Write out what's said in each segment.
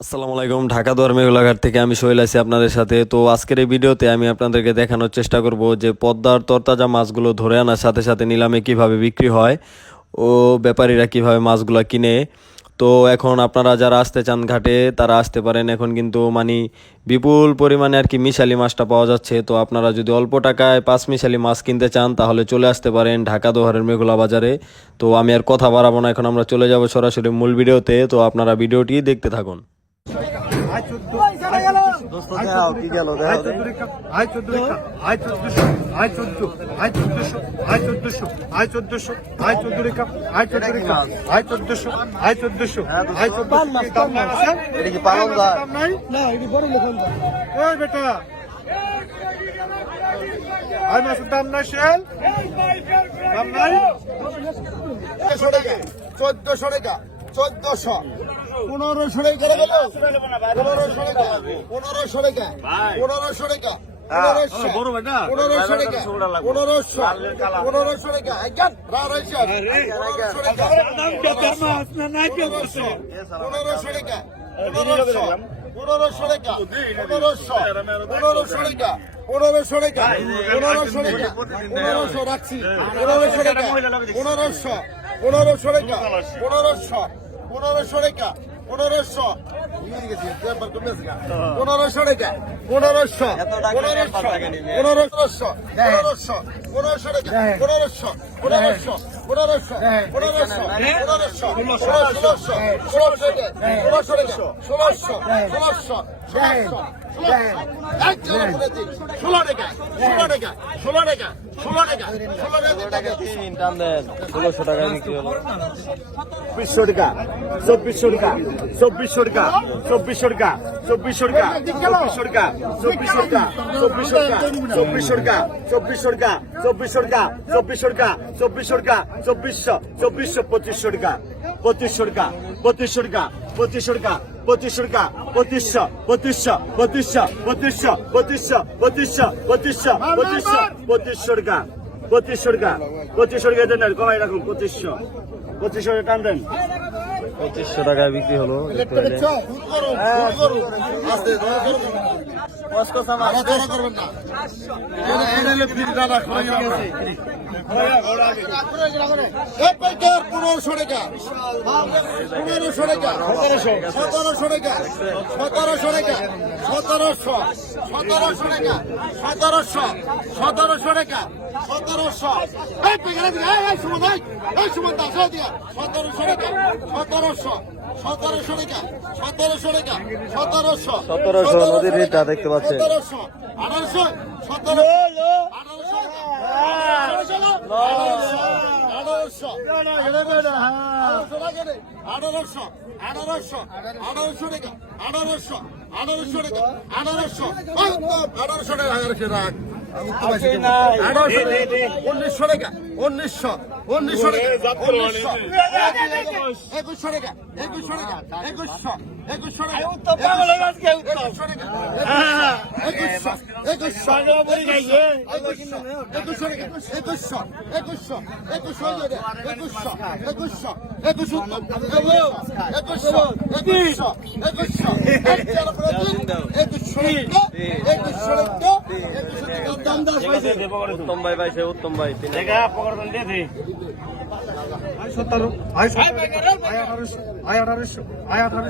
আসসালামু আলাইকুম, ঢাকা দুয়ার মেঘলাঘাট থেকে আমি সোহেল আছি আপনাদের সাথে। তো আজকের এই ভিডিওতে আমি আপনাদেরকে দেখানোর চেষ্টা করব যে পদ্মার তরতাজা মাছগুলো ধরে আনার সাথে সাথে নিলামে কিভাবে বিক্রি হয় ও ব্যাপারীরা কিভাবে মাছগুলো কিনে। তো এখন আপনারা যারা আসতে চান ঘাটে তারা আসতে পারেন। এখন কিন্তু বিপুল পরিমাণে আর কি মিশালি মাছটা পাওয়া যাচ্ছে। তো আপনারা যদি অল্প টাকায় 5 মিশালি মাছ কিনতে চান তাহলে চলে আসতে পারেন ঢাকা দোহারের মেঘলা বাজারে। তো আমি আর কথা বাড়াবো না, এখন আমরা চলে যাব সরাসরি মূল ভিডিওতে। তো আপনারা ভিডিওটি দেখতে থাকুন। দাম নাই শেল, দাম নাই 1400 টাকা, 1400, 1500 টাকা গেল, 1500 টাকা, 1500 টাকা, 1500 টাকা, 1500 টাকা, 1500 টাকা, একজন রাইছে 1500 টাকা, 1500 টাকা, 1500 টাকা, 1500 টাকা, 1500 টাকা, 1500 রাখছি, 1500 টাকা, 1500, 1500 টাকা, 1500, 1500 টাকা, 1500, 1500 টাকা, 1500, 1500, 1500, 1500 টাকা, 1500, 1500, 1500, 1500, 1600 টাকা, 1600 টাকা, 1600, 1600, 1600, 16 টাকা, 16 টাকা, 16 টাকা, 16 টাকা, 16 টাকা, 1600 টাকা বিক্রি হলো। 2400 টাকা, 2400 টাকা, 2400 টাকা, 2400 টাকা, 2400 টাকা, 2400 টাকা, 2400 টাকা, 2400 টাকা, 2400 টাকা, 2400 টাকা, 2400 টাকা, 2400 টাকা, 2400 টাকা, 2400, 2400, 2500 টাকা, 2500 টাকা, 2500 টাকা, 2500 টাকা, 2500 টাকা, 2500, 2500, 2500, 2500, 2500, 2500, 2500, 2500, 2500 টাকা, 2500 টাকা, 2500 টাকা দেন, কমাই রাখুন 2500, 2500 টাকা টান দেন। 2500 টাকায় বিক্রি হলো। নদীর রেটা দেখতে পাচ্ছেন। 1800, 1800, 1900 টাকা, 1900, 1900 টাকা, 1900, 2100 টাকা, 2100 টাকা, 2100, 2100 টাকা, 2100 টাকা, 2100, উত্তম ভাই পাইছে, উত্তম ভাই 17, 1800, 1800, 1800, 1800, 1800,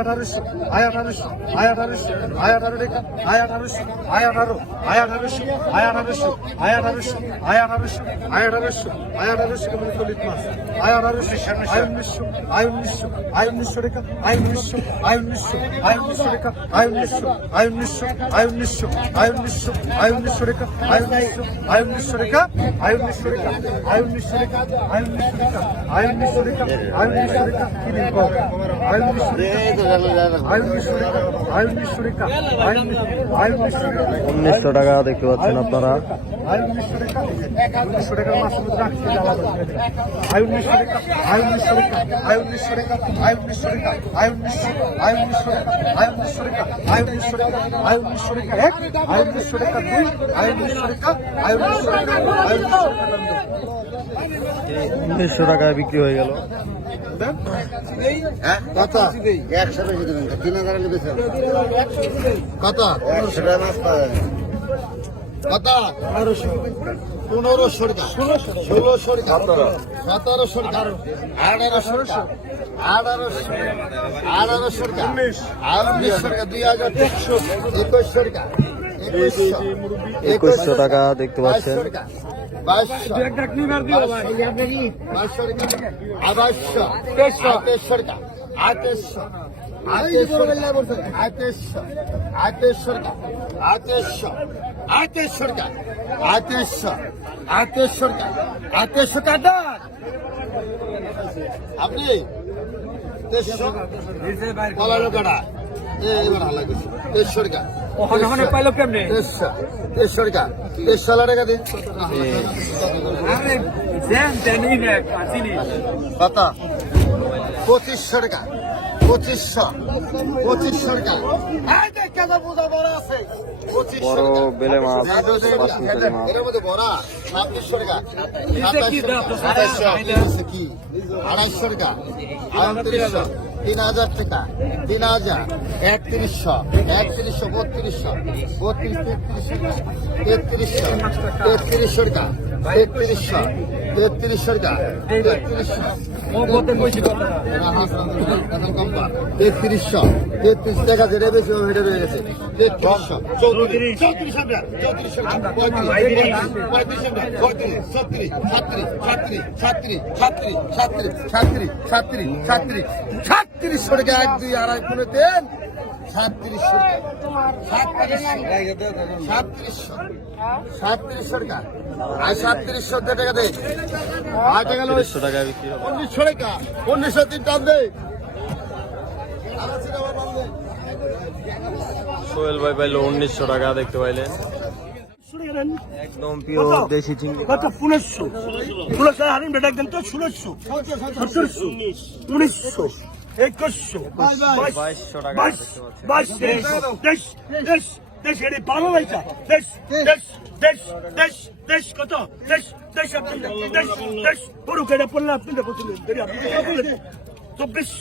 1800, 1800, 1800, 1800, 1800 টাকা, 1800, 1800, 1800, 1800, 1800, 1800, 1800, 1800 কেমন চলিত মাছ, 1800, 1900, 1900, 1900 টাকা, 1900, 1900, 1900 টাকা, 1900, 1900, 1900, 1900, 1900 টাকা, 1900, 1900 টাকা, 1900 টাকা, 1900 টাকা, 1900 টাকা, 1900 টাকা, 1900 টাকা, কি দিন কম, 1900 টাকা, 1900 টাকা, 1900 টাকা, 1900 টাকা, 1900 টাকা দেখতে পাচ্ছেন আপনারা। আয় 1900 টাকা 1900 টাকার মাছ রাখতে জ্বালা করে আয় 1900 টাকা আয় 1900 টাকা আয় 1900 টাকা আয় 1900 টাকা আয় 1900 আয় 1900 টাকা আয় 1900 টাকা আয় 1900 টাকা আয় 1900 টাকা এক আয় 1900 টাকা দুই আয় 1900 টাকা আয় 1900 টাকা আয় 1900 টাকা 1900 টাকায় বিক্রি হয়ে গেল। কত 100 টাকা দিবেন 3000 এর বেচা কত 100 টাকা মাছ পাওয়া কত 1500 টাকা 1600 টাকা 1700 টাকা 1800 টাকা 1800 টাকা 1900 টাকা 2100 টাকা 2100 টাকা দেখতে পাচ্ছেন। 2800 আপনি 2300 কলার কাটা এবার হালা গেছে 2300 টাকা ওখানে পাইলো কেমনে 2300 টাকা 2300 টাকা দিন আরে জ্যাম জানি না কাজিনি কত 2500 টাকা 2500 টাকা এই দেখ কেন বোঝা বড় আছে 2500 বড় টাকা বেলে মাছ, বাসমতি মাছ। এর মধ্যে বড় 2600 টাকা নিচে কি দাম? 2700 কি 250 টাকা 3800 3000 টাকা 3000 3100 3200 3300 টাকা 3300 টাকা 33 টাকা যেটা বেশি হেঁটে রয়ে গেছে 3600 টাকা 1 2 আড়াই পুনে দেন 3700 টাকা 3700 টাকা আর 3700 টাকা দে 8 টাকা 300 টাকায় বিক্রি হবে। 1900 টাকা 1903 টাকা দে সোহেল ভাই পাইলো 1900 টাকা দেখতে পাইলেন। একদম পিওর দেশি চিংড়ি। কত 1500 হারিম বেটা একদম তো 1600 1700 1900 2100 2200 টাকা দেখতে পাচ্ছেন। দেশ এর ভালো লাইছা দেশ কত দেশ পুরো কেটে পড়লে আপনি দেখছিলেন আপনি 2400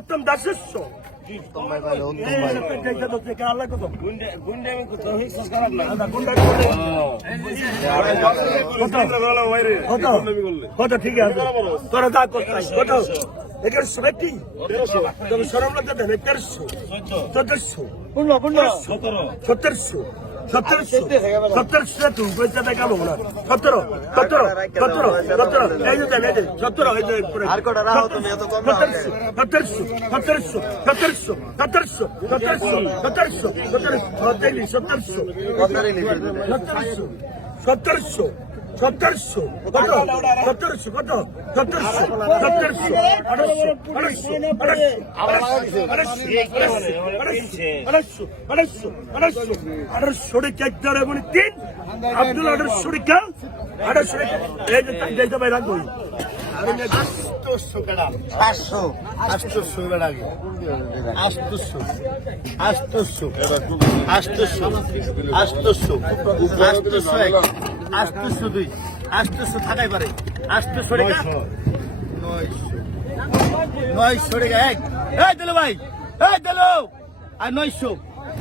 উত্তম দাসস্য কত ঠিক আছে তোরা যা করছিস কত 1100 ব্যক্তি তবে সরম লাগতে দেন 1100 1400 1700 1700 তুই পয়সা দেখা গেল না 17 এই যে দেন এই যে 17 এই যে আর কটা রাও তুমি এত কম না 1700 কত 1700 কত 800 থাকাই পারে 800 টাকা 900 টাকা এক এই দিলো ভাই এই দিলো আর 900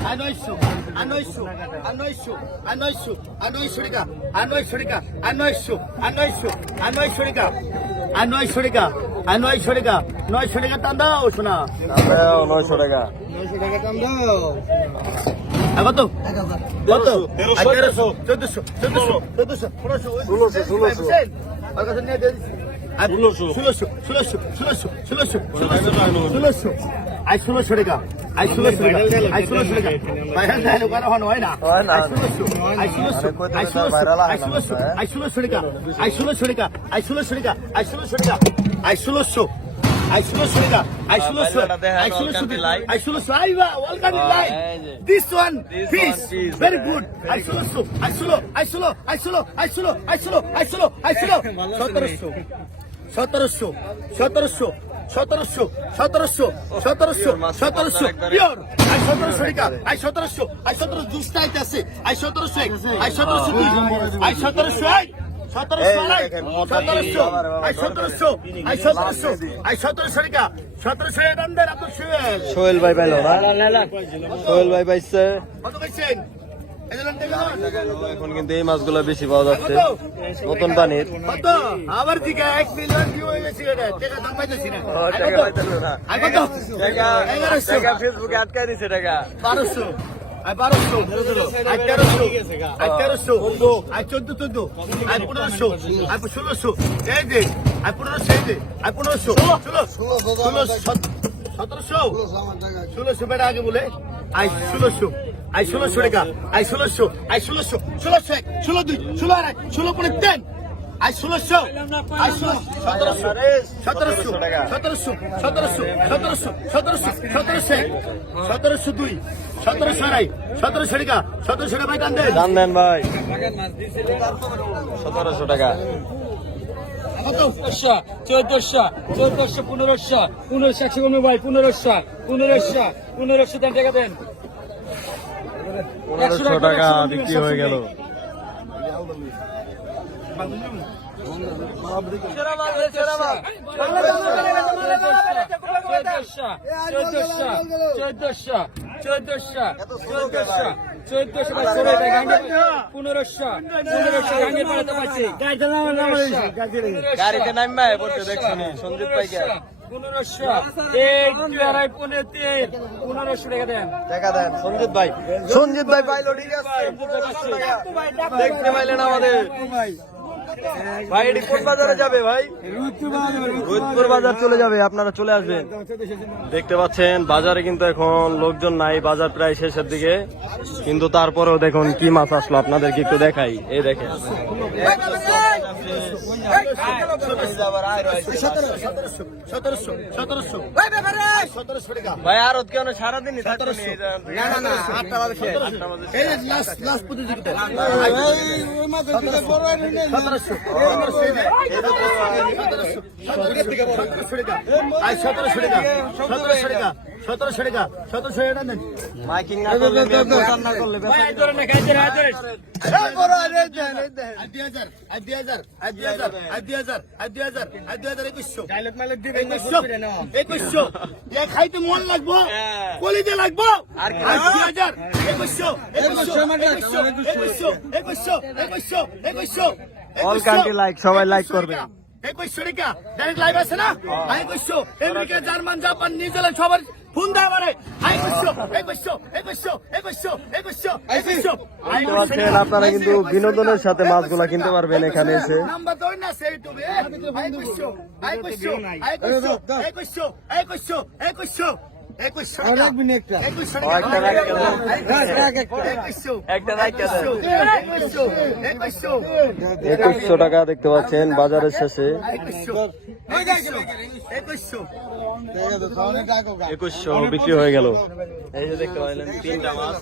আর 900 আর 900 আর 900 আর 900 আর 900 টাকা আর 900 টাকা আর 900 আর 900 আর 900 টাকা আর 900 টাকা আর 900 টাকা 900 টাকা টান দাও শোনা 900 টাকা 900 টাকা টান দাও কত কত 1300 1400 1500 আর কাছে নিয়ে দে ষোলোশো আই 1600 টাকা আই 1600 টাকা আই 1600 টাকা ভাইরাল ডায়লগ আর হয় না আই 1600 আই 1600 আই 1600 আই 1600 টাকা আই 1600 টাকা আই 1600 টাকা আই 1600 টাকা I 1600 I should welcome you like this one piece very good I Sohel ভাই পাইলো না সোহেল ভাই পাইছে এখন কিন্তু এই মাছগুলো বেশি পাওয়া যাচ্ছে নতুন পানির আবার দিকে 1 মিলিয়ন ভিউ হয়ে গেছে এটা টাকা দাম পাইতেছি না টাকা পাইতেলো না টাকা ফেসবুকে আটকায় দিছে টাকা 1200 I 1200 I 1300 I 1300 I 1400 I 1500 I 1600 এই দে I 1500 এই দে I 1500 1600 বেটা আগে বলে I 1600 টাকা I 1600 I 1600 16 16 2 16 16 পরে 10 I 1600 I 1702 1700 টাকা 1700 ভাই টান দেন দাম দেন ভাই 1700 টাকা 1400 1500 1500 কমে ভাই 1500 দেন টাকা দেন 1500 টাকা বিক্রি হয়ে গেল গাড়িতে নামবে বলতে দেখছনি সঞ্জিত ভাইকে 1500 টাকা দেন টাকা দেন সঞ্জিত ভাই পাইলো ঠিক আছে দেখতে পাইলেন আমাদের ভাই এটি কোন বাজারে যাবে ভাই রোদপুর বাজার চলে যাবে আপনারা চলে আসবেন দেখতে পাচ্ছেন বাজারে কিন্তু এখন লোকজন নাই বাজার প্রায় শেষের দিকে কিন্তু তারপরেও দেখুন কি মাছ আসলো আপনাদেরকে একটু দেখাই এই দেখেন ভাই আর কেন সারাদিনই মাইকিং না করলে প্রচার না করলে খাইতে মন লাগবো কলিজে লাগবো আর 2100 অল কান্ট্রি লাইক সবাই লাইক করবে 2100 টাকা ডাইরেক্ট লাইভ আছে না 2100 আমেরিকা জার্মান জাপান নিউজিল্যান্ড সবার ফোন দেয় আমারে 2100 আপনারা কিন্তু বিনোদনের সাথে মাছগুলা কিনতে পারবেন এখানে এসে নাম্বার ধরে না সেই ইউটিউবে 2100 2100 টাকা দেখতে পাচ্ছেন বাজারের শেষে 2100 বিক্রি হয়ে গেল এই যে দেখতে পাইলেন 3টা মাছ